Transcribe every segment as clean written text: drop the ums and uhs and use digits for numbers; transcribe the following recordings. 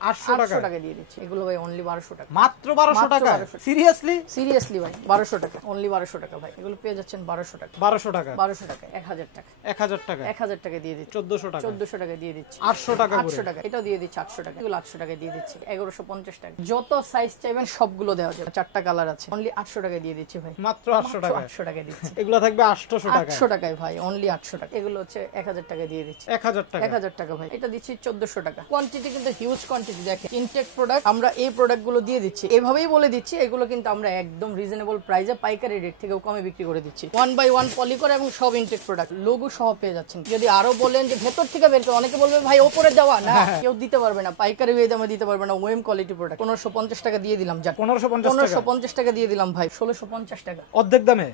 800 টাকা দিয়ে দিচ্ছি এগুলো ভাই অনলি 1200 টাকা মাত্র 1200 টাকা সিরিয়াসলি ভাই 1200 টাকা অনলি 1200 টাকা ভাই এগুলো পেয়ে যাচ্ছেন 1200 টাকা 1200 টাকা 1200 টাকা 1000 টাকা 1000 টাকা 1000 টাকা দিয়ে দিচ্ছি 1400 টাকা 1400 টাকা দিয়ে দিচ্ছি 800 টাকা 800 টাকা এটাও দিয়ে দিচ্ছি 800 টাকা এগুলো 800 টাকা দিয়ে দিচ্ছি 1150 টাকা যত সাইজ চাইবেন সবগুলো দেওয়া যাবে চারটা কালার আছে অনলি 800 টাকা দিয়ে দিচ্ছি ভাই মাত্র 800 টাকা 800 টাকা দিচ্ছি এগুলো থাকবে 800 টাকা 800 টাকায় ভাই অনলি 800 টাকা এগুলো হচ্ছে 1000 টাকা দিয়ে দিচ্ছি 1000 টাকা 1000 টাকা ভাই এটা দিচ্ছি 1400 টাকা কোয়ান্টিটি কিন্তু হিউজ কোয়ান্টিটি দেখেন ইনটেক প্রোডাক্ট আমরা এই প্রোডাক্টগুলো দিয়ে দিচ্ছি এভাবেই বলে দিচ্ছি এগুলো কিন্তু আমরা একদম রিজনেবল প্রাইসে পাইকারি রেট থেকে কমে বিক্রি করে দিচ্ছি 1 বাই 1 পলি করে এবং সব ইনটেক প্রোডাক্ট লোগো সহ পেয়ে যাচ্ছেন যদি আরো বলেন যে ভেতর থেকে বের করে অনেকে বলবে ভাই উপরে দেওয়া না কেউ দিতে পারবে না পাইকারি ওই দামে দিতে পারবে না ওএম কোয়ালিটি প্রোডাক্ট 1550 টাকা দিয়ে দিলাম যা 1550 টাকা দিয়ে দিলাম ভাই 1650 টাকা অর্ধেক দামে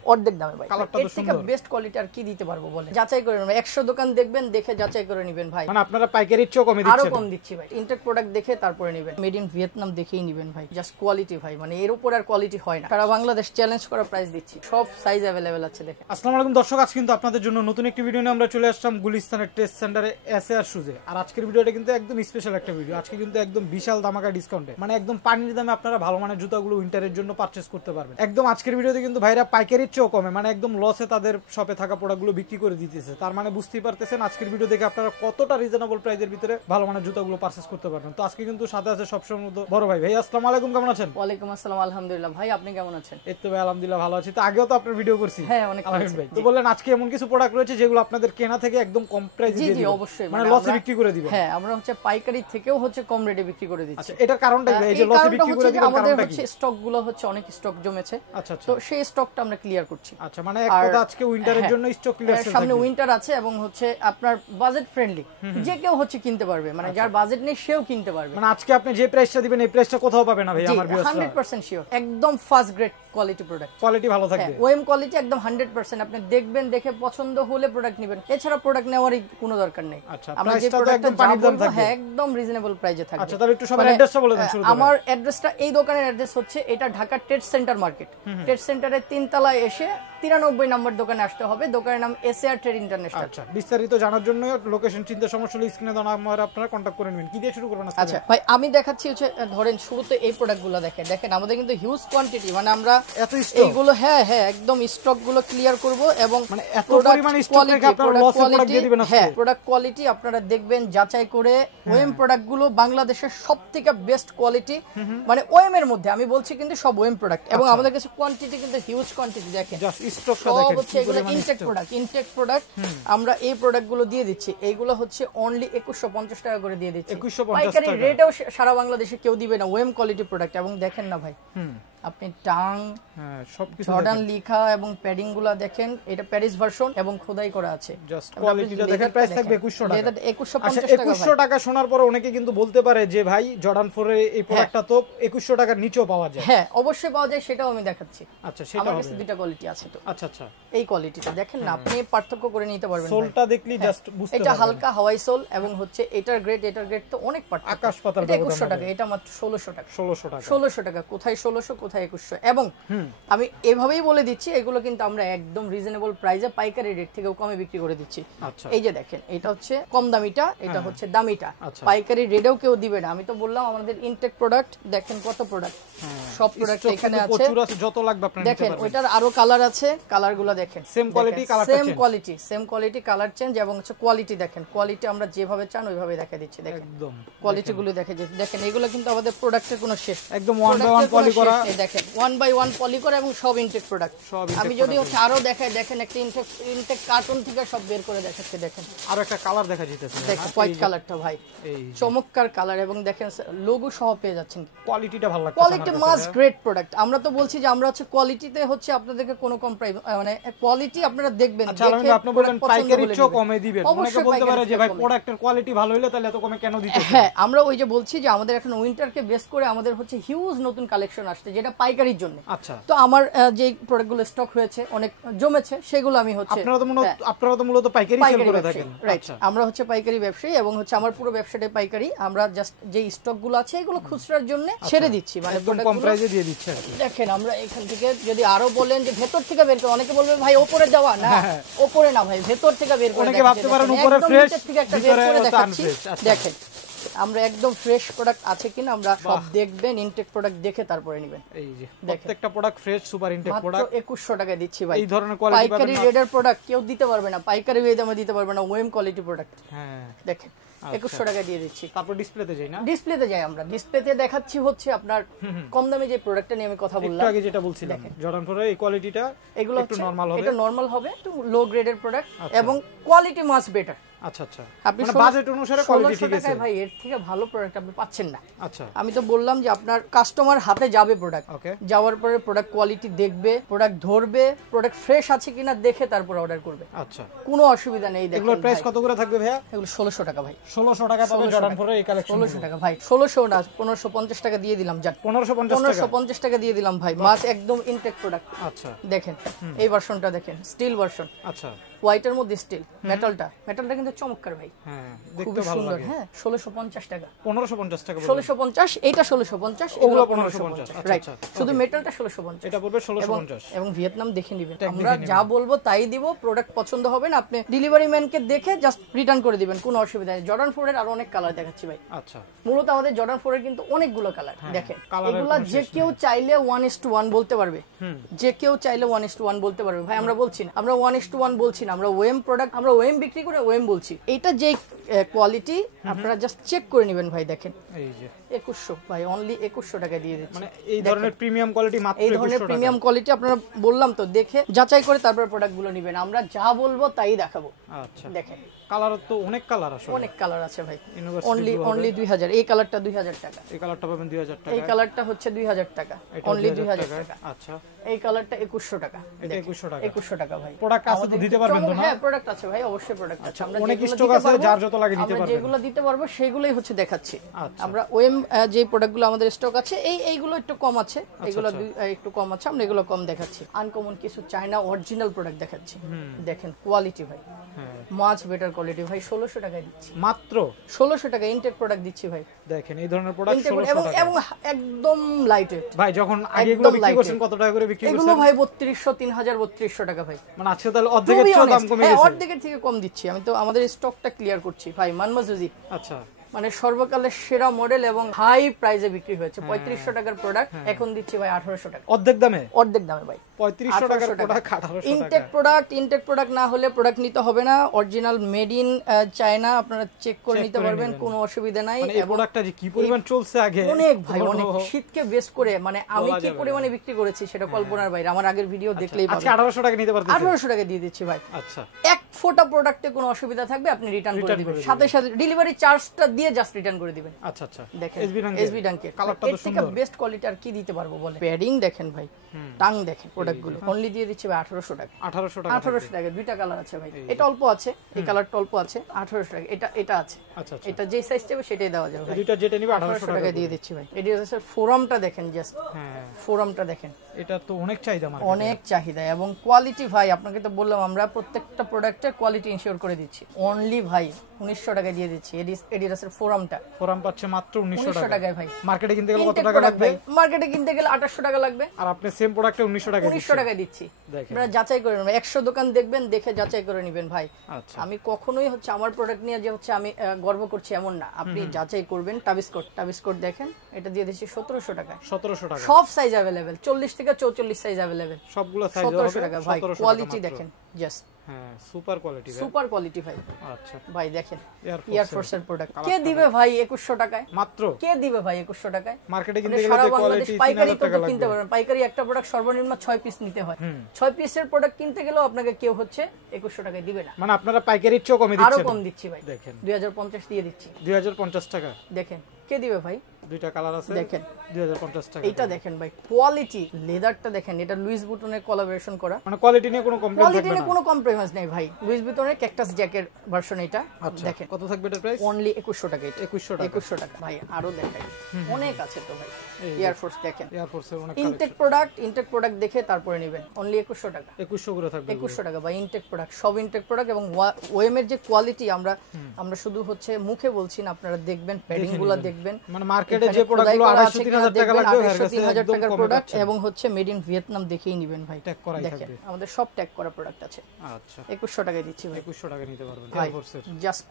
ভাই এর থেকে বেস্ট কোয়ালিটি আর কি দিতে পারবো বলেন যাচাই করে নেবেন 100 দোকান দেখবেন দেখে যাচাই করে নেবেন ভাই মানে আপনারা পাইকারির চেয়ে কমে দিচ্ছেন আরো কম দিচ্ছি ভাই ইনটেক প্রোডাক্ট দেখে তারপরে নেবেন মেড ইন ভিয়েতনাম দেখেই নেবেন ভাই জাস্ট কোয়ালিটি ভাই মানে এর উপর আর কোয়ালিটি হয় না সারা বাংলাদেশ চ্যালেঞ্জ করা প্রাইস দিচ্ছি সব সাইজ अवेलेबल আছে দেখেন আসসালামু আলাইকুম দর্শক আজকে কিন্তু আপনাদের জন্য নতুন একটি ভিডিও নিয়ে আমরা চলে আসলাম গুলিস্তানের টেস্ট সেন্টারে এসএআর শুজে আর আজকের ভিডিওটা কিন্তু একদম স্পেশাল একটা ভিডিও আজকে কিন্তু একদম বিশাল দামাকা ডিসকাউন্টে মানে একদম পানির দামে আপনারা ভালো মানের জুতাগুলো উইন্টারের জন্য পারচেজ করতে পারবেন একদম আজকের ভিডিওতে কিন্তু ভাইরা পাইকারির চেয়েও কমে মানে একদম লসে তাদের শপে থাকা প্রোডাক্টগুলো বিক্রি করে দিতেছে তার মানে বুঝতেই পারতেছেন আজকের ভিডিও দেখে আপনারা কতটা রিজনেবল প্রাইসের ভিতরে ভালো মানের জুতাগুলো পারচেজ করতে পারবেন তো আজকে কিন্তু সাথে আছে সবসময় মতো বড় ভাই আসসালামু আলাইকুম কেমন আছেন ওয়ালাইকুম আসসালাম আলহামদুলিল্লাহ ভাই আপনি কেমন আছেন এই তো ভাই আলহামদুলিল্লাহ ভালো আছি তো আগেও তো আপনার ভিডিও করছি হ্যাঁ অনেক ভালো ভাই তো বললেন আজকে এমন কিছু প্রোডাক্ট রয়েছে যেগুলো আপনাদের কেনা থেকে একদম কম প্রাইসে দিয়ে দিবেন জি অবশ্যই মানে লসে বিক্রি করে দিবেন হ্যাঁ আমরা হচ্ছে পাইকারি থেকেও হচ্ছে কম রেটে বিক্রি করে দিচ্ছি আচ্ছা এটার কারণটা কি এই যে লসে বিক্রি করে দিবেন আমাদের কারণটা কি হচ্ছে স্টক গুলো হচ্ছে অনেক স্টক জমেছে আচ্ছা আচ্ছা তো সেই স্টকটা আমরা ক্লিয়ার করছি আচ্ছা মানে এক কথা আজকে উইন্টারের জন্য স্টক ক্লিয়ার সেল সামনে উইন্টার আছে এবং হচ্ছে আপনার বাজেট ফ্রেন্ডলি যে কেউ হচ্ছে কিনতে পারবে মানে যার বাজেট নেই সেও কিনতে পারবে মানে আজকে আপনি যে প্রাইসটা দিবেন এই প্রাইসটা কোথাও পাবে না ভাই আমার ভিউয়ার্সরা 100% শিওর একদম first grade quality product quality ভালো থাকবে ওএম কোয়ালিটি একদম 100% আপনি দেখবেন দেখে পছন্দ হলে প্রোডাক্ট নেবেন এছাড়া প্রোডাক্ট নেওয়ারই কোনো দরকার নেই আচ্ছা প্রাইসটা তো একদম পানির দাম থাকবে হ্যাঁ একদম রিজনেবল প্রাইসে থাকবে আচ্ছা তাহলে একটু সবার অ্যাড্রেসটা বলে দেন শুরু আমার অ্যাড্রেসটা এই দোকানের অ্যাড্রেস হচ্ছে এটা Dhaka trade centre market trade সেন্টারের 3 তলায় এসে 93 নম্বর দোকানে আসতে হবে দোকানের নাম এসএআর ট্রেড ইন্টারন্যাশনাল আচ্ছা বিস্তারিত জানার জন্য লোকেশন চিন্তা সমস্যা হলে স্ক্রিনে দেওয়া নাম্বার আপনারা কন্টাক্ট করে নেবেন কি দিয়ে শুরু করবেন আচ্ছা ভাই আমি দেখাচ্ছি হচ্ছে ধরেন শুরুতে এই প্রোডাক্টগুলো দেখেন আমাদের কিন্তু হিউজ কোয়ান্টিটি মানে আমরা এত স্টক এইগুলো হ্যাঁ একদম স্টক গুলো ক্লিয়ার করব এবং মানে এত পরিমাণ স্টক রেখে আপনারা লসে প্রোডাক্ট দিয়ে দিবেন হ্যাঁ প্রোডাক্ট কোয়ালিটি আপনারা দেখবেন যাচাই করে ওএম প্রোডাক্ট গুলো বাংলাদেশের সবথেকে বেস্ট কোয়ালিটি মানে ওএম এর মধ্যে আমি বলছি কিন্তু সব ওএম প্রোডাক্ট এবং আমাদের কাছে কোয়ান্টিটি কিন্তু হিউজ কোয়ান্টিটি দেখেন জাস্ট স্টকটা দেখেন এগুলো ইনটেক প্রোডাক্ট আমরা এই প্রোডাক্টগুলো দিয়ে দিচ্ছি এইগুলো হচ্ছে অনলি 2150 টাকা করে দিয়ে দিচ্ছি 2150 পাইকারি রেটেও সারা বাংলাদেশে কেউ দিবে না ওএম কোয়ালিটি প্রোডাক্ট এবং দেখেন না ভাই আপনি টাং সবকিছু জর্ডান লেখা এবং প্যাডিং গুলা দেখেন এটা প্যারিস ভার্সন এবং খোদাই করা আছে জাস্ট কোয়ালিটিটা দেখেন প্রাইস থাকবে 2100 টাকা 2150 টাকা 2100 টাকা শোনার পর অনেকে কিন্তু বলতে পারে যে ভাই জর্ডান 4 এর এই প্রোডাক্টটা তো 2100 টাকার নিচেও পাওয়া যায় হ্যাঁ অবশ্যই পাওয়া যায় সেটাও আমি দেখাচ্ছি আচ্ছা সেটা আমার কাছে দুটো কোয়ালিটি আছে তো আচ্ছা আচ্ছা এই কোয়ালিটিটা দেখেন না আপনি পার্থক্য করে নিতে পারবেন সোলটা দেখলি জাস্ট বুঝতে পারবেন এটা হালকা হাওয়াই সোল এবং হচ্ছে এটার গ্রেড তো অনেক পার্থক্য আকাশ পাতাল 2100 টাকা এটা মাত্র 1600 টাকা 1600 টাকা কোথায় 1600 কোথায় 2100 এবং আমি এভাবেই বলে দিচ্ছি এগুলো কিন্তু আমরা একদম রিজনেবল প্রাইসে পাইকারি রেট থেকে কমে বিক্রি করে দিচ্ছি এই যে দেখেন এটা হচ্ছে কম দামিটা এটা হচ্ছে দামিটা পাইকারি রেটেও কেউ দিবে না আমি তো বললাম আমাদের ইনটেক প্রোডাক্ট দেখেন কত প্রোডাক্ট সব প্রোডাক্ট এখানে আছে প্রচুর আছে যত লাগবে আপনারা নিতে পারবেন দেখেন ওইটার আরো কালার আছে কালারগুলো দেখেন same quality colour same quality colour change এবং হচ্ছে কোয়ালিটি দেখেন কোয়ালিটি আমরা যেভাবে চান ওইভাবে দেখা দিচ্ছি দেখেন একদম কোয়ালিটি গুলো দেখেন এগুলো কিন্তু আমাদের প্রোডাক্টের কোনো শেষ একদম 1 বাই 1 পলি করা দেখেন 1 বাই 1 পলি করা এবং সব ইনটেক প্রোডাক্ট আমি যদি হচ্ছে আরো দেখাই দেখেন একটা ইনটেক কার্টুন থেকে সব বের করে দেখাচ্ছি দেখেন আরো একটা কালার দেখা যাচ্ছে দেখেন হোয়াইট কালারটা ভাই চমৎকার কালার এবং দেখেন লোগো সহ পেয়ে যাচ্ছেন কোয়ালিটিটা ভালো লাগছে কোয়ালিটি মাস্ট গ্রেট প্রোডাক্ট আমরা তো বলছি যে আমরা হচ্ছে কোয়ালিটিতে হচ্ছে আপনাদেরকে কোনো কম প্রাইস মানে কোয়ালিটি আপনারা দেখবেন আচ্ছা আপনি বলেন পাইকারি চেয়ে কমে দিবেন অনেকে বলতে পারে যে ভাই প্রোডাক্টের কোয়ালিটি ভালো হলে তাহলে এত কমে কেন দিতে হ্যাঁ আমরা ওই যে বলছি যে আমাদের এখন উইন্টারকে বেস করে আমাদের হচ্ছে হিউজ নতুন কালেকশন আসছে যেটা পাইকারির জন্য আচ্ছা তো আমার যে প্রোডাক্টগুলো স্টক হয়েছে অনেক জমেছে সেগুলো আমি হচ্ছে আপনারা তো মূলত পাইকারি সেল করে থাকেন রাইট আমরা হচ্ছে পাইকারি ব্যবসায়ী এবং হচ্ছে আমার পুরো ব্যবসাটাই পাইকারি আমরা জাস্ট যে স্টকগুলো আছে এগুলো খুচরার জন্য ছেড়ে দিচ্ছি মানে একদম কম প্রাইসে দিয়ে দিচ্ছি দেখেন আমরা এখান থেকে যদি আরো বলেন যে ভেতর থেকে বের করে অনেকে বলবে ভাই উপরে দেওয়া না উপরে না ভাই ভেতর থেকে বের করে অনেকে ভাবতে পারেন উপরে ফ্রেশ থেকে একটা বের করে দেখাচ্ছি দেখেন আমরা একদম ফ্রেশ প্রোডাক্ট আছে কিনা আমরা সব দেখবেন, ইনটেক প্রোডাক্ট দেখে তারপরে নেবেন। এই যে প্রত্যেকটা প্রোডাক্ট ফ্রেশ সুপার ইনটেক মাত্র প্রোডাক্ট 2100 টাকায় দিচ্ছি ভাই। এই ধরনের কোয়ালিটি পাবেন পাইকারি রেডের প্রোডাক্ট কেউ দিতে পারবে না, পাইকারি ওই দামে দিতে পারবে না, ওএম কোয়ালিটি প্রোডাক্ট। হ্যাঁ দেখেন 2100 টাকা দিয়ে দিচ্ছি। তারপর ডিসপ্লেতে যাই না, ডিসপ্লেতে যাই আমরা, ডিসপ্লেতে দেখাচ্ছি হচ্ছে আপনার কম দামে যে প্রোডাক্টটা নিয়ে আমি কথা বললাম একটু আগে যেটা বলছিলাম জর্ডান 4 এই কোয়ালিটিটা এগুলো একটু নরমাল হবে, এটা নরমাল হবে, একটু লো গ্রেডের প্রোডাক্ট এবং কোয়ালিটি মাস বেটার। আচ্ছা আচ্ছা, আপনি মানে বাজেট অনুসারে কোয়ালিটি ঠিক আছে ভাই, এর থেকে ভালো প্রোডাক্ট আপনি পাচ্ছেন না। আচ্ছা আমি তো বললাম যে আপনার কাস্টমার হাতে যাবে প্রোডাক্ট, ওকে, যাওয়ার পরে প্রোডাক্ট কোয়ালিটি দেখবে, প্রোডাক্ট ধরবে, প্রোডাক্ট ফ্রেশ আছে কিনা দেখে তারপর অর্ডার করবে। আচ্ছা, কোনো অসুবিধা নেই। দেখেন এগুলোর প্রাইস কত করে থাকবে ভাইয়া? এগুলো 1600 টাকা ভাই। 1600 টাকা পাবে জর্ডান 4 এই কালেকশন। 1600 টাকা ভাই, 1600 না 1550 টাকা দিয়ে দিলাম। যান 1550 টাকা দিয়ে দিলাম ভাই। মাছ একদম ইনটেক প্রোডাক্ট। আচ্ছা দেখেন এই ভার্সনটা দেখেন, স্টিল ভার্সন। আচ্ছা, হোয়াইটের মধ্যে স্টিল, মেটালটা কিন্তু চমৎকার ভাই, হ্যাঁ খুব দেখতে ভালো সুন্দর। লাগে। হ্যাঁ 1650 টাকা, 1550 টাকা 1650, এইটা 1650, ওগুলো এগুলো 1550। 1550 রাইট। আচ্ছা, শুধু মেটালটা 1650, এটা পড়বে 1650। এবং ভিয়েতনাম দেখে নেবেন, আমরা যা বলবো তাই দিব। প্রোডাক্ট পছন্দ হবে না, আপনি ডেলিভারি ম্যানকে দেখে জাস্ট রিটার্ন করে দিবেন, কোনো অসুবিধা নেই। জর্ডান 4 এর আরো অনেক কালার দেখাচ্ছি ভাই। আচ্ছা, মূলত আমাদের জর্ডান 4 এর কিন্তু অনেকগুলো কালার দেখেন, কালারের এগুলা যে কেউ চাইলে 1:1 বলতে পারবে, যে কেউ চাইলে 1:1 বলতে পারবে ভাই। আমরা বলছি না, আমরা 1:1 বলছি না, আমরা ওএম প্রোডাক্ট, আমরা ওএম বিক্রি করে ওএম বলছি। এটা যে কোয়ালিটি আপনারা জাস্ট চেক করে নেবেন ভাই। দেখেন এই যে 2100 ভাই, অনলি 2100 টাকা দিয়ে দিচ্ছি। মানে এই ধরনের প্রিমিয়াম কোয়ালিটি মাত্র এই ধরনের প্রিমিয়াম কোয়ালিটি আপনারা বললাম তো, দেখে যাচাই করে তারপর প্রোডাক্টগুলো নেবেন। আমরা যা বলবো তাই দেখাবো। আচ্ছা, দেখেন কালার তো অনেক কালার আসলে, অনেক কালার আছে ভাই। University only 2000। এই কালারটা 2000 টাকা, এই কালারটা পাবেন 2000 টাকা, এই কালারটা হচ্ছে 2000 টাকা, অনলি 2000 টাকা। আচ্ছা, এই কালারটা 2100 টাকা, এটা 2100 টাকা। 2100 টাকা ভাই। প্রোডাক্ট আছে তো দিতে পারবেন তো না? হ্যাঁ প্রোডাক্ট আছে ভাই, অবশ্যই প্রোডাক্ট আছে। আমরা অনেক যেগুলো স্টক দিতে আছে, পারবো, যার যত লাগে নিতে আমরা পারবেন। যেগুলো দিতে পারবো সেগুলোই হচ্ছে দেখাচ্ছি। আচ্ছা, আমরা ওএম যে প্রোডাক্টগুলো আমাদের স্টক আছে এইগুলো একটু কম আছে, এগুলো একটু কম আছে, আমরা এগুলো কম দেখাচ্ছি। আনকমন কিছু চায়না অরিজিনাল প্রোডাক্ট দেখাচ্ছি। দেখেন কোয়ালিটি ভাই, হ্যাঁ মাছ বেটার কোয়ালিটি ভাই। 1600 টাকায় দিচ্ছি, মাত্র 1600 টাকা ইনটেক প্রোডাক্ট দিচ্ছি ভাই। দেখেন এই ধরনের প্রোডাক্ট Intake 1600 এবং টাকা। এবং একদম লাইট ওয়েট ভাই যখন আগে এগুলো একদম বিক্রি করছেন lightweight। কত টাকা করে বিক্রি করছেন? এগুলো ভাই 3200, 3000, 3200 টাকা ভাই। মানে আজকে তাহলে অর্ধেকের চেয়ে দাম কমে হ্যাঁ গেছে। অর্ধেকের থেকে কম দিচ্ছি আমি তো, আমাদের স্টকটা ক্লিয়ার করছি ভাই। মানমাজুজি আচ্ছা, মানে সর্বকালের সেরা মডেল এবং হাই প্রাইসে বিক্রি হয়েছে। 3500 টাকার প্রোডাক্ট এখন দিচ্ছি ভাই 1800 টাকা, অর্ধেক দামে, অর্ধেক দামে ভাই। 3500 টাকার প্রোডাক্ট 1800 ইনটেক প্রোডাক্ট না হলে প্রোডাক্ট নিতে হবে না। অরিজিনাল মেড ইন চায়না, আপনারা চেক করে নিতে পারবেন, কোনো অসুবিধা নাই। মানে এই প্রোডাক্টটা যে কি পরিমাণ চলছে আগে অনেক ভাই, অনেক শীতকে বেস করে, মানে আমি কি পরিমাণে বিক্রি করেছি সেটা কল্পনার বাইরে। আমার আগের ভিডিও দেখলেই আজকে পাবেন। 1800 টাকা নিতে পারতেছেন। 1800 টাকা দিয়ে দিচ্ছি ভাই। আচ্ছা, এক ফোঁটা প্রোডাক্টে কোনো অসুবিধা থাকবে আপনি রিটার্ন করে দিবেন, সাথে সাথে ডেলিভারি চার্জটা দিয়ে জাস্ট রিটার্ন করে দিবেন। আচ্ছা আচ্ছা, দেখেন এসবি ডাঙ্কে কালারটা তো থেকে সুন্দর। বেস্ট কোয়ালিটি আর কি দিতে পারবো বলে। প্যাডিং দেখেন ভাই, টাং দেখেন, প্রোডাক্টগুলো অনলি দিয়ে দিচ্ছি ভাই 1800 টাকা। 1800 টাকা, 1800 টাকা। দুইটা কালার আছে ভাই, এটা অল্প আছে, এই কালারটা অল্প আছে। 1800 টাকা। এটা আছে, আচ্ছা আচ্ছা, এটা যে সাইজ চাইবে সেটাই দেওয়া যাবে ভাই। দুইটা যেটা নিবে 1800 টাকা দিয়ে দিচ্ছি ভাই। এডিডাসের ফোরামটা দেখেন, জাস্ট হ্যাঁ ফোরামটা দেখেন, এটা তো অনেক চাহিদা মার্কেটে। অনেক চাহিদা এবং কোয়ালিটি ভাই। আপনাকে তো বললাম আমরা প্রত্যেকটা প্রোডাক্টের কোয়ালিটি ইনশিওর করে দিচ্ছি। অনলি ভাই 1900 টাকা দিয়ে দিচ্ছি এডিডাসের ফোরামটা। ফোরাম পাচ্ছে মাত্র 1900 টাকা। টাকায় ভাই। মার্কেটে কিনতে গেলে কত Intake টাকা product লাগবে? ভাই, মার্কেটে কিনতে গেলে 2800 টাকা লাগবে, আর আপনি সেম প্রোডাক্টে 1900 টাকা 1900 টাকায় দিচ্ছি। দেখেন। আপনারা যাচাই করে নেবেন, 100 দোকান দেখবেন, দেখে যাচাই করে নেবেন ভাই। আচ্ছা, আমি কখনোই হচ্ছে আমার প্রোডাক্ট নিয়ে যে হচ্ছে আমি গর্ব করছি এমন না। আপনি যাচাই করবেন। টাবিস্কোট দেখেন, এটা দিয়ে দিচ্ছি 1700 টাকা। 1700 টাকা, সব সাইজ अवेलेबल, 40 থেকে 44 সাইজ अवेलेबल, সবগুলো সাইজ হবে 1700 টাকা ভাই। 1700 টাকা কোয়ালিটি মাত্র। দেখেন জাস্ট হ্যাঁ সুপার কোয়ালিটি ভাই। সুপার কোয়ালিটি ভাই। আচ্ছা, ভাই দেখেন Air এয়ার ফোর্সের প্রোডাক্ট কে দিবে ভাই 2100 টাকায়? মাত্র কে দিবে ভাই 2100 টাকায়? মার্কেটে মানে কিনতে গেলে সারা তো বাংলাদেশ কোয়ালিটি পাইকারি 3000 তো টাকা কিনতে লাগবে। পারবেন। পাইকারি একটা প্রোডাক্ট সর্বনিম্ন 6 পিস নিতে হয়। 6 পিসের প্রোডাক্ট কিনতে গেলেও আপনাকে কেউ হচ্ছে 2100 টাকায় দিবে না। মানে আপনারা পাইকারির চেয়ে কমে আরো দিচ্ছেন। কম দিচ্ছি ভাই, দেখেন 2050 দিয়ে দিচ্ছি। 2050 টাকা। দেখেন কে দিবে ভাই? দুইটা কালার আছে, দেখেন 2050 টাকা। এইটা দেখেন ভাই, কোয়ালিটি লেদারটা দেখেন, এটা লুইস বুটনের কোলাবোরেশন করা। মানে কোয়ালিটি নিয়ে কোনো কমপ্লেইন কোয়ালিটি থাকবে নিয়ে না। কোনো কম্প্রোমাইজ নেই ভাই। লুইস বুটনের ক্যাকটাস জ্যাকের ভার্সন এটা। আচ্ছা, দেখেন কত থাকবে এটার প্রাইস? অনলি 2100 টাকা। এটা 2100 টাকা। 2100 টাকা ভাই। আরো দেখাই, অনেক আছে তো ভাই। এয়ার ফোর্স দেখেন, এয়ার ফোর্সের অনেক ইনটেক প্রোডাক্ট দেখে তারপরে নেবেন। অনলি 2100 টাকা। 2100 করে থাকবে। 2100 টাকা ভাই। ইনটেক প্রোডাক্ট, সব ইনটেক প্রোডাক্ট এবং ওএম এর যে কোয়ালিটি আমরা শুধু হচ্ছে মুখে বলছি না, আপনারা দেখবেন, প্যাডিং গুলো দেখবেন, দেখবেন মানে মার্কেটে যে প্রোডাক্টগুলো 250-3000 টাকা লাগবে 250-3000 টাকার প্রোডাক্ট এবং হচ্ছে মেড ইন ভিয়েতনাম দেখেই নেবেন ভাই। ট্যাগ করাই দেখেন থাকবে। আমাদের সব ট্যাগ করা প্রোডাক্ট আছে। আচ্ছা 2100 টাকায় দিচ্ছি ভাই। 2100 টাকা নিতে পারবেন ভাই এয়ারফোর্সের। জাস্ট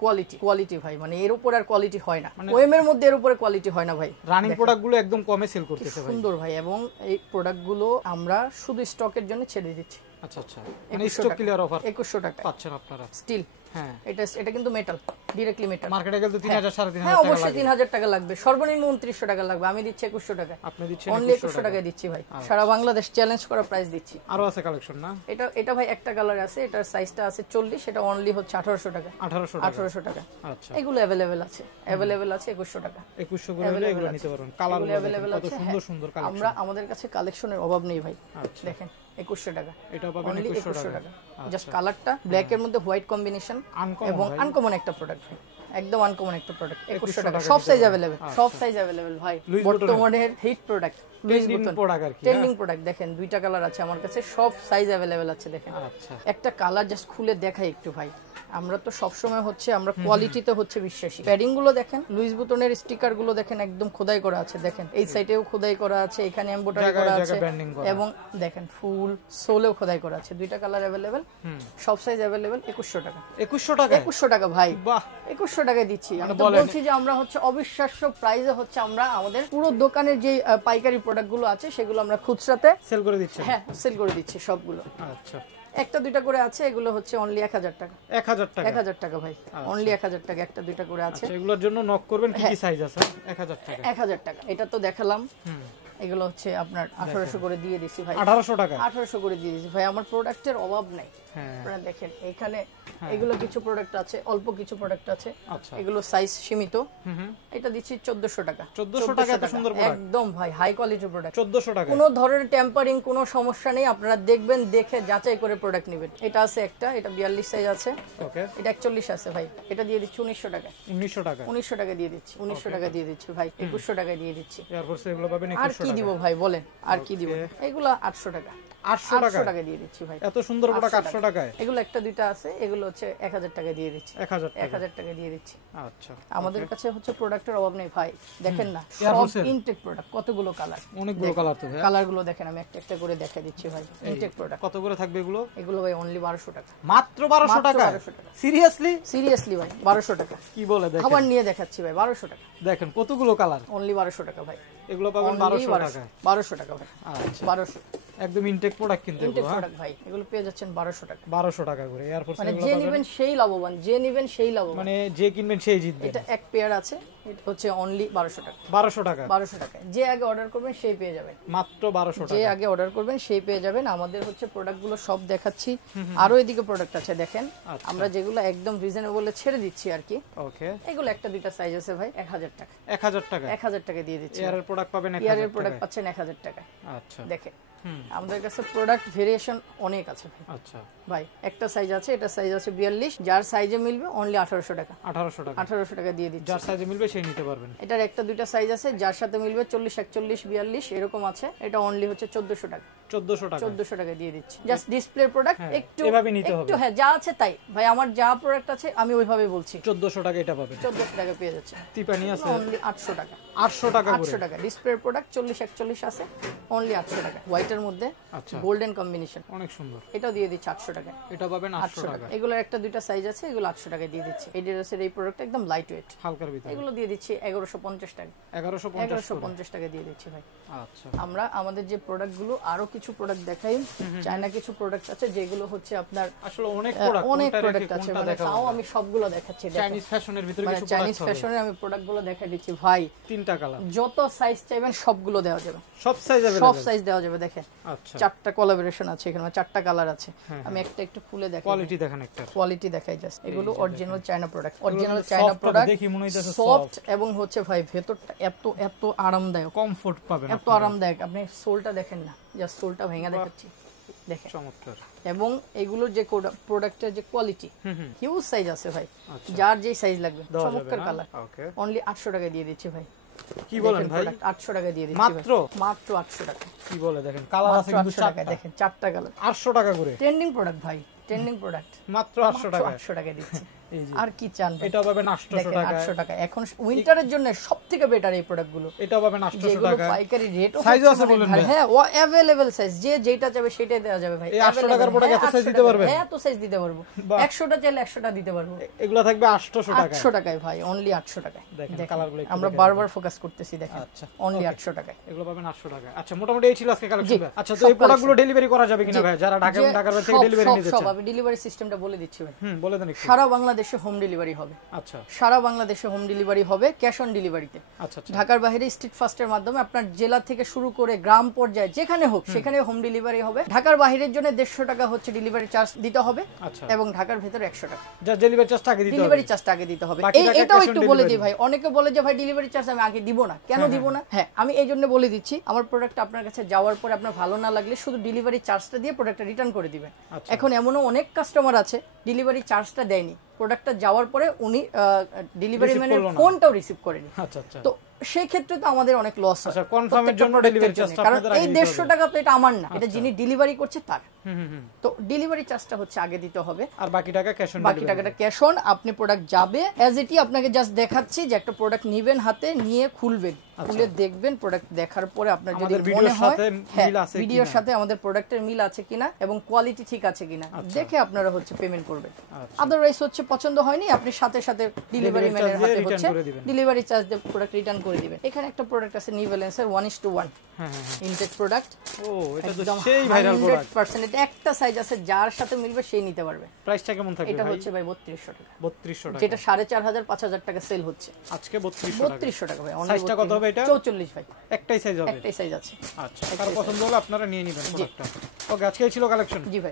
কোয়ালিটি ভাই, মানে এর উপর আর কোয়ালিটি হয় না, ওএম এর মধ্যে এর উপরে কোয়ালিটি হয় না ভাই। রানিং প্রোডাক্টগুলো একদম কমে সেল করতেছে ভাই। সুন্দর ভাই, এবং এই প্রোডাক্টগুলো আমরা শুধু স্টকের জন্য ছেড়ে দিচ্ছি। আচ্ছা আচ্ছা, মানে স্টক ক্লিয়ার অফার 2100 টাকা পাচ্ছেন আপনারা। স্টিল হ্যাঁ, এটা কিন্তু মেটাল, ডাইরেক্টলি মেটাল। মার্কেটে গেলে তো 3000-3500 হ্যাঁ টাকা অবশ্যই লাগে। 3000 টাকা লাগবে, সর্বনিম্ন 2900 টাকা লাগবে। আমি দিচ্ছি 2100 টাকা। আপনি দিচ্ছেন অনলি 2100 টাকায় দিচ্ছি ভাই, সারা বাংলাদেশ চ্যালেঞ্জ করা প্রাইস দিচ্ছি। আরো আছে কালেকশন না? এটা ভাই একটা কালার আছে, এটার সাইজটা আছে 40, এটা অনলি হচ্ছে 1800 টাকা। 1800 টাকা। আচ্ছা, এগুলো अवेलेबल আছে 2100 টাকা। 2100 করে হলে এগুলো নিতে পারবেন। কালারগুলো अवेलेबल কত আছে, সুন্দর সুন্দর কালার। আমরা আমাদের কাছে কালেকশনের অভাব নেই ভাই। আচ্ছা, দেখেন 2100 টাকা, এটাও পাবেন অনলি 2100 টাকা। জাস্ট কালারটা ব্ল্যাক এর মধ্যে হোয়াইট কম্বিনেশন এবং আনকমন একটা প্রোডাক্ট ভাই, একদম আনকমন একটা প্রোডাক্ট। 2100 টাকা, সব সাইজ अवेलेबल, সব সাইজ अवेलेबल ভাই। বর্তমানের hit product Louis Vuitton trending product. দেখেন দুইটা কালার আছে আমার কাছে, সব সাইজ अवेलेबल আছে। দেখেন আচ্ছা, একটা কালার জাস্ট খুলে দেখাই একটু ভাই। আমরা তো সব সময় হচ্ছে আমরা কোয়ালিটিতে হচ্ছে বিশ্বাসী। প্যাডিং গুলো দেখেন, লুইস বুতনের স্টিকার গুলো দেখেন একদম খোদাই করা আছে। দেখেন এই সাইডেও খোদাই করা আছে, এখানে এমব্রয়ডারি করা আছে, এবং দেখেন ফুল সোলেও খোদাই করা আছে। দুইটা কালার अवेलेबल, সব সাইজ अवेलेबल। 2100 টাকা। 2100 টাকা? 2100 টাকা ভাই, বাহ, 2100 টাকায় দিচ্ছি। আমি তো বলছি যে আমরা হচ্ছে অবিশ্বাস্য প্রাইসে হচ্ছে আমরা আমাদের পুরো দোকানের যে পাইকারি প্রোডাক্ট গুলো আছে সেগুলো আমরা খুচরাতে সেল করে দিচ্ছেন? হ্যাঁ সেল করে দিচ্ছি সবগুলো। আচ্ছা, একটা দুইটা করে আছে, এগুলো হচ্ছে অনলি 1000 টাকা। 1000 টাকা? 1000 টাকা ভাই, অনলি 1000 টাকা। একটা দুইটা করে আছে, আচ্ছা, এগুলোর জন্য নক করবেন। কি কি সাইজ আছে? 1000 টাকা। 1000 টাকা। এটা তো দেখালাম, এগুলো হচ্ছে আপনার 1800 করে দিয়ে দিছি ভাই। 1800 টাকা? 1800 করে দিয়ে দিছি ভাই, আমার প্রোডাক্টের অভাব নাই। হ্যাঁ, আপনারা দেখেন এখানে এগুলো কিছু প্রোডাক্ট আছে, অল্প কিছু প্রোডাক্ট আছে, আচ্ছা, এগুলো সাইজ সীমিত। এটা দিচ্ছি 1400 টাকা। 1400 টাকা? এত সুন্দর প্রোডাক্ট, একদম ভাই হাই কোয়ালিটির প্রোডাক্ট। 1400 টাকা? কোনো ধরনের টেম্পারিং কোনো সমস্যা নেই, আপনারা দেখবেন, দেখে যাচাই করে প্রোডাক্ট নেবেন। এটা আছে একটা, এটা 42 সাইজ আছে, ওকে, এটা 41 আছে ভাই। এটা দিয়ে দিচ্ছি 1900 টাকা। 1900 টাকা? 1900 টাকা দিয়ে দিচ্ছি, 1900 টাকা দিয়ে দিচ্ছি ভাই। 2100 টাকা দিয়ে দিচ্ছি। এয়ারফোর্স এগুলো পাবেন 2100 আর টাকা। কি দিব ভাই বলেন, আর কি দিব? এগুলো 800 টাকা। 800 টাকা? 800 টাকা দিয়ে দিচ্ছি ভাই। এত সুন্দর প্রোডাক্ট 800 টাকায়? এগুলো একটা দুইটা আছে, এগুলো হচ্ছে 1000 টাকা দিয়ে দিচ্ছি। 1000 টাকা? 1000 টাকা দিয়ে দিচ্ছি। আচ্ছা, আমাদের কাছে হচ্ছে প্রোডাক্টের অভাব নেই ভাই। দেখেন না সব Airforce-এর? ইনটেক প্রোডাক্ট, কতগুলো কালার, অনেকগুলো কালার তো ভাই। কালার গুলো দেখেন, আমি একটা একটা করে দেখাই দিচ্ছি ভাই। ইনটেক প্রোডাক্ট কত করে থাকবে এগুলো? এগুলো ভাই অনলি 1200 টাকা। মাত্র 1200 টাকা? 1200 টাকা। সিরিয়াসলি? সিরিয়াসলি ভাই 1200 টাকা। কি বলে? দেখেন, খাবার নিয়ে দেখাচ্ছি ভাই, 1200 টাকা। দেখেন কতগুলো কালার, অনলি 1200 টাকা ভাই। এগুলো পাবেন 1200 টাকা? 1200 টাকা ভাই। আচ্ছা, 1200 একদম ইনটেক প্রোডাক্ট কিন্তু ইনটেক এগুলো। প্রোডাক্ট ভাই, এগুলো পেয়ে যাচ্ছেন 1200 টাকা। 1200 টাকা করে এয়ারফোর্স মানে এগুলো যে পাবেন। নেবেন সেই লাভবান, যে নেবেন সেই লাভবান। মানে যে কিনবেন সেই জিতবে। এটা এক পেয়ার আছে, এটা হচ্ছে অনলি 1200 টাকা। 1200 টাকা? 1200 টাকা। যে আগে অর্ডার করবেন সেই পেয়ে যাবেন। মাত্র 1200 যে টাকা? আগে অর্ডার করবেন সেই পেয়ে যাবেন। আমাদের হচ্ছে প্রোডাক্টগুলো সব দেখাচ্ছি, আরো এদিকে প্রোডাক্ট আছে দেখেন। আচ্ছা। আমরা যেগুলো একদম রিজনেবলে ছেড়ে দিচ্ছি আর কি। ওকে, এগুলো একটা দুইটা সাইজ আছে ভাই, 1000 টাকা। 1000 টাকা? 1000 টাকা দিয়ে দিচ্ছি। এয়ারের প্রোডাক্ট পাবেন 1000 ইয়ারের টাকা? প্রোডাক্ট পাচ্ছেন 1000 টাকা। আচ্ছা, দেখেন আমাদের কাছে প্রোডাক্ট ভেরিয়েশন অনেক আছে ভাই। আচ্ছা ভাই একটা সাইজ আছে, এটা সাইজ আছে 42, যার সাইজে মিলবে অনলি 1800 টাকা। 1800 টাকা? 1800 টাকা দিয়ে দিচ্ছি। যার সাইজে মিলবে সেই নিতে পারবেন। এটার একটা দুইটা সাইজ আছে, যার সাথে মিলবে 40, 41, 42 এরকম আছে। এটা অনলি হচ্ছে 1400 টাকা। 1400 টাকা? 1400 টাকা দিয়ে দিচ্ছি। জাস্ট ডিসপ্লে প্রোডাক্ট, একটু এভাবে নিতে হবে। একটু হ্যাঁ যা আছে তাই ভাই, আমার যা প্রোডাক্ট আছে আমি ওইভাবে বলছি। 1400 টাকা এটা পাবেন। 1400 টাকা পেয়ে যাচ্ছে। টিপানি আছে অনলি 800 টাকা। 800 টাকা করে? 800 টাকা ডিসপ্লে প্রোডাক্ট 40, 41 আছে, অনলি 800 টাকা। হোয়াইটের মধ্যে আচ্ছা, গোল্ডেন কম্বিনেশন, অনেক সুন্দর। এটাও দিয়ে দিচ্ছি 800 টাকা। এটা পাবেন 800 টাকা? এগুলোর একটা দুইটা সাইজ আছে, এগুলো 800 টাকা দিয়ে দিচ্ছি। এই ড্রেসের এই প্রোডাক্ট একদম লাইট ওয়েট, হালকার ভিতরে। এগুলো দিয়ে দিচ্ছি 1150 টাকা। 1150 টাকা দিয়ে দিচ্ছি ভাই। আচ্ছা, আমরা আমাদের যে প্রোডাক্টগুলো আরো কিছু প্রোডাক্ট দেখাই, চায়না কিছু প্রোডাক্ট আছে যেগুলো হচ্ছে আপনার আসলে অনেক প্রোডাক্ট, অনেক কোনটা রেখে প্রোডাক্ট আছে, কোনটা মানে দেখাবো? তাও আমি সবগুলো দেখাচ্ছি। চাইনিজ ফ্যাশনের ভিতরে মানে কিছু চাইনিজ প্রোডাক্ট ফ্যাশনের আমি প্রোডাক্টগুলো দেখাই দিচ্ছি ভাই। তিনটা কালার, যত সাইজ চাইবেন সবগুলো দেওয়া যাবে, সব সাইজ সব अवेलेबल? সাইজ দেওয়া যাবে। দেখেন আচ্ছা, 4টা কোলাবোরেশন আছে এখানে, 4টা কালার আছে। আমি একটা একটু খুলে দেখাই, কোয়ালিটি দেখেন একটা, কোয়ালিটি দেখাই জাস্ট। এগুলো original China product, original China product, দেখি মনে হইতাছে সফট এবং হচ্ছে ভাই ভেতরটা এত এত আরামদায়ক, কমফোর্ট পাবেন, এত আরামদায়ক। আপনি সোলটা দেখেন না, জাস্ট সোলটা ভেঙে দেখাচ্ছি দেখেন। চমৎকার। এবং এগুলোর যে প্রোডাক্টের যে কোয়ালিটি, হিউজ সাইজ আছে ভাই, আচ্ছা, যার যেই সাইজ লাগবে। দেওয়া যাবে চমৎকার না? কালার, ওকে, অনলি 800 টাকা দিয়ে দিচ্ছি ভাই। কি বলেন ভাই? 800 টাকা দিয়ে দিচ্ছি মাত্র? মাত্র 800 টাকা। কি বলে? দেখেন কালার আছে কিন্তু 800 টাকা, দেখেন 4টা কালার, 800 টাকা করে ট্রেন্ডিং প্রোডাক্ট ভাই, ট্রেন্ডিং প্রোডাক্ট। মাত্র 800 টাকা? 800 টাকা দিচ্ছি। এই যে আর কি চান ভাই? এটা পাবেন 800 টাকা 800 টাকা। এখন উইন্টারের জন্য সবথেকে বেটার এই প্রোডাক্টগুলো। এটা পাবেন 800 যেগুলো টাকা পাইকারি রেট সাইজ আছে বলেন ভাই? হ্যাঁ, ও अवेलेबल সাইজ, যে যেটা চাইবে সেটাই দেওয়া যাবে ভাই। এই 800 টাকার প্রোডাক্ট এত সাইজ দিতে পারবে? হ্যাঁ, এত সাইজ দিতে পারবো। 100টা চাইলে 100টা দিতে পারবো। এগুলা থাকবে 800 টাকা 800 টাকায় ভাই, অনলি 800 টাকায়। দেখেন কালারগুলো একটু আমরা বারবার ফোকাস করতেছি, দেখেন আচ্ছা অনলি 800 টাকায়। এগুলো পাবেন 800 টাকা। আচ্ছা মোটামুটি এই ছিল আজকে কালেকশন। আচ্ছা তো এই প্রোডাক্টগুলো ডেলিভারি করা যাবে কিনা ভাই, যারা ঢাকার বাইরে থেকে ডেলিভারি নিতে চান? সব আমি ডেলিভারি সিস্টেমটা বলে দিচ্ছি ভাই। বলে দেন একটু। সারা বাংলাদেশে হোম ডেলিভারি হবে। আচ্ছা সারা বাংলাদেশে হোম ডেলিভারি হবে, ক্যাশ অন ডেলিভারিতে। আচ্ছা আচ্ছা ঢাকার বাইরে স্ট্রিট ফাস্টের মাধ্যমে আপনার জেলা থেকে শুরু করে গ্রাম পর্যায়ে যেখানে হোক সেখানে হোম ডেলিভারি হবে। ঢাকার বাইরের জন্য 150 টাকা হচ্ছে ডেলিভারি চার্জ দিতে হবে, আচ্ছা এবং ঢাকার ভেতরে 100 টাকা যা ডেলিভারি চার্জটা আগে দিতে হবে। ডেলিভারি চার্জটা আগে দিতে হবে। বাকি টাকা এটাও cash on একটু বলে delivery। দিই ভাই, অনেকে বলে যে ভাই ডেলিভারি চার্জ আমি আগে দিব না, কেন দিব না? হ্যাঁ, আমি এই জন্য বলে দিচ্ছি, আমার প্রোডাক্ট আপনার কাছে যাওয়ার পরে আপনার ভালো না লাগলে শুধু ডেলিভারি চার্জটা দিয়ে প্রোডাক্টটা রিটার্ন করে দিবেন। আচ্ছা। এখন এমনও অনেক কাস্টমার আছে ডেলিভারি চার্জটা দেয়নি, প্রোডাক্টটা যাওয়ার পরে উনি ডেলিভারি Receive ম্যানের করলো না। ফোনটাও রিসিভ করেনি। আচ্ছা আচ্ছা তো সেই ক্ষেত্রে তো আমাদের অনেক লস হয়। আচ্ছা, কনফার্মের জন্য ডেলিভারি চার্জটা কারণ আপনাদের আগে এই দিতে 150 টাকা তো এটা আমার না, এটা যিনি ডেলিভারি করছে তার। তো ডেলিভারি চার্জটা হচ্ছে আগে দিতে হবে, আর বাকি টাকা ক্যাশ অন বাকি টাকাটা ক্যাশ অন। আপনি প্রোডাক্ট যাবে অ্যাজ ইটই, আপনাকে জাস্ট দেখাচ্ছি যে একটা প্রোডাক্ট নিবেন, হাতে নিয়ে খুলবেন, খুলে দেখবেন, প্রোডাক্ট দেখার পরে আপনার যদি আমাদের মনে ভিডিওর হয় সাথে হ্যাঁ, মিল আছে ভিডিওর কিনা। সাথে আমাদের প্রোডাক্টের মিল আছে কিনা এবং কোয়ালিটি ঠিক আছে কিনা দেখে আপনারা হচ্ছে পেমেন্ট করবেন। আচ্ছা। আদারওয়াইজ হচ্ছে পছন্দ হয়নি, আপনি সাথে সাথে ডেলিভারি Delivery ম্যানের charge দিয়ে হাতে return হচ্ছে করে দিবেন। ডেলিভারি চার্জ দিয়ে প্রোডাক্ট রিটার্ন করে দিবেন। এখানে একটা প্রোডাক্ট আছে নিভেলেন্সের 1:1 হ্যাঁ হ্যাঁ ইনটেক প্রোডাক্ট, ও এটা তো একদম সেই ভাইরাল প্রোডাক্ট। 100%। এটা একটা সাইজ আছে, যার সাথে মিলবে সেই নিতে পারবে। প্রাইসটা কেমন থাকবে এটা ভাই? হচ্ছে ভাই 3200 টাকা, 3200 টাকা। যেটা 4500 5000 টাকা সেল হচ্ছে আজকে 3200 টাকা। 3200 টাকা ভাই। সাইজটা কত হবে এটা? 44 ভাই, একটাই সাইজ হবে। একটাই সাইজ আছে। আচ্ছা, তার পছন্দ হলে আপনারা নিয়ে নেবেন প্রোডাক্টটা। ওকে, আজকে এই ছিল কালেকশন। জি ভাই।